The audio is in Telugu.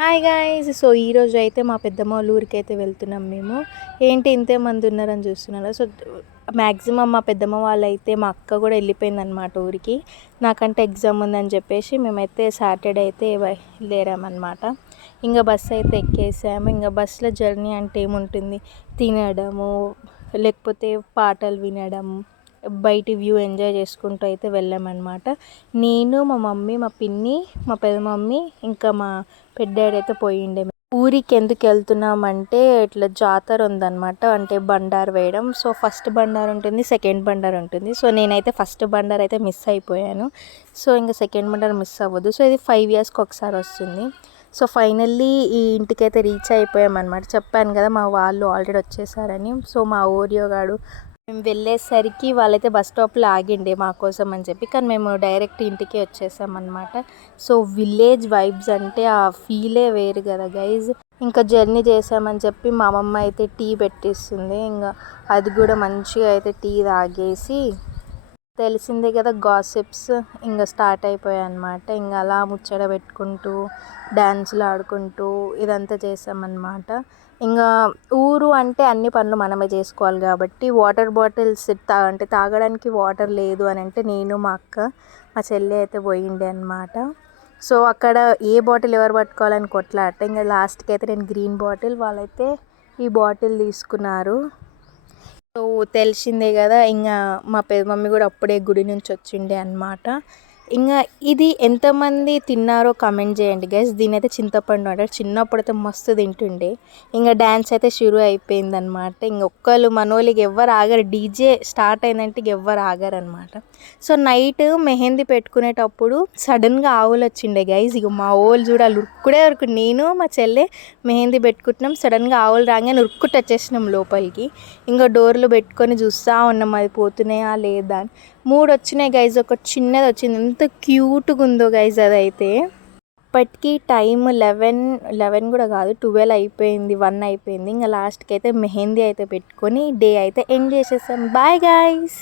Hi guys. సో ఈరోజు అయితే మా పెద్దమ్మ వాళ్ళ ఊరికైతే వెళ్తున్నాం మేము. ఏంటి ఇంతే మంది ఉన్నారని చూస్తున్నారా? సో మ్యాక్సిమం మా పెద్దమ్మ వాళ్ళైతే మా అక్క కూడా వెళ్ళిపోయిందనమాట ఊరికి. నాకంటే ఎగ్జామ్ ఉందని చెప్పేసి మేమైతే సాటర్డే అయితే బయలుదేరామన్నమాట. ఇంకా బస్సు అయితే ఎక్కేసాము. ఇంకా బస్సులో జర్నీ అంటే ఏముంటుంది, తినడము లేకపోతే పాటలు వినడం, బయటి వ్యూ ఎంజాయ్ చేసుకుంటూ అయితే వెళ్ళామన్నమాట. నేను, మా మమ్మీ, మా పిన్ని, మా పెద్ద మమ్మీ, ఇంకా మా పెద్దాడు అయితే పోయిండే. ఊరికి ఎందుకు వెళ్తున్నామంటే ఇట్లా జాతర ఉందన్నమాట, అంటే బండారు వేయడం. సో ఫస్ట్ బండారు ఉంటుంది, సెకండ్ బండారు ఉంటుంది. సో నేనైతే ఫస్ట్ బండారు అయితే మిస్ అయిపోయాను. సో ఇంకా సెకండ్ బండారు మిస్ అవ్వదు. సో ఇది 5 ఇయర్స్కి ఒకసారి వస్తుంది. సో ఫైనల్లీ ఈ ఇంటికైతే రీచ్ అయిపోయామన్నమాట. చెప్పాను కదా మా వాళ్ళు ఆల్రెడీ వచ్చేసారని. సో మా ఓరియో గాడు మేము వెళ్ళేసరికి వాళ్ళైతే బస్ స్టాప్లో ఆగిండే మా కోసం అని చెప్పి, కానీ మేము డైరెక్ట్ ఇంటికి వచ్చేసామన్నమాట. సో విలేజ్ వైబ్స్ అంటే ఆ ఫీలే వేరు కదా గైజ్. ఇంకా జర్నీ చేసామని చెప్పి మా అమ్మమ్మ అయితే టీ పెట్టిస్తుంది. ఇంకా అది కూడా మంచిగా అయితే టీ తాగేసి, తెలిసిందే కదా గాసిప్స్ ఇంకా స్టార్ట్ అయిపోయాయి అన్నమాట. ఇంకా అలా ముచ్చట పెట్టుకుంటూ డ్యాన్సులు ఆడుకుంటూ ఇదంతా చేసామన్నమాట. ఇంకా ఊరు అంటే అన్ని పనులు మనమే చేసుకోవాలి కాబట్టి వాటర్ బాటిల్స్ అంటే తాగడానికి వాటర్ లేదు అని అంటే నేను, మా అక్క, మా చెల్లి అయితే పోయిండే అనమాట. సో అక్కడ ఏ బాటిల్ ఎవరు పట్టుకోవాలని కొట్లాట. ఇంకా లాస్ట్కి అయితే నేను గ్రీన్ బాటిల్, వాళ్ళైతే ఈ బాటిల్ తీసుకున్నారు. సో తెలిసిందే కదా, ఇంకా మా పెద్ద మమ్మీ కూడా అప్పుడే గుడి నుంచి వచ్చిండే అనమాట. ఇంకా ఇది ఎంతమంది తిన్నారో కమెంట్ చేయండి గైస్. దీని అయితే చింతపండు అంటారు. చిన్నప్పుడు అయితే మస్తు తింటుండే. ఇంకా డ్యాన్స్ అయితే షురూ అయిపోయింది అనమాట. ఇంకొకళ్ళు మనోళ్ళకి ఎవ్వరు ఆగరు, డీజే స్టార్ట్ అయిందంటే ఎవ్వరు ఆగరు అనమాట. సో నైట్ మెహందీ పెట్టుకునేటప్పుడు సడన్గా ఆవులు వచ్చిండే గైస్. ఇక మా ఓళ్ళు చూడాలి ఉరుక్కుడే వరకు, నేను మా చెల్లె మెహందీ పెట్టుకుంటున్నాం. సడన్గా ఆవులు రాగానే ఉరుక్కుంటూ వచ్చేసినాం లోపలికి. ఇంకా డోర్లు పెట్టుకొని చూస్తూ ఉన్నాం అది పోతున్నాయా లేదా అని. 3 వచ్చినాయి గైజ్, ఒకటి చిన్నది వచ్చింది. ఎంత క్యూట్గా ఉందో గైజ్ అదైతే. ఇప్పటికీ టైం 11 కూడా కాదు, 12 అయిపోయింది, 1 అయిపోయింది. ఇంకా లాస్ట్కి అయితే మెహందీ అయితే పెట్టుకొని డే అయితే ఎండ్ చేసేసాం. Bye guys.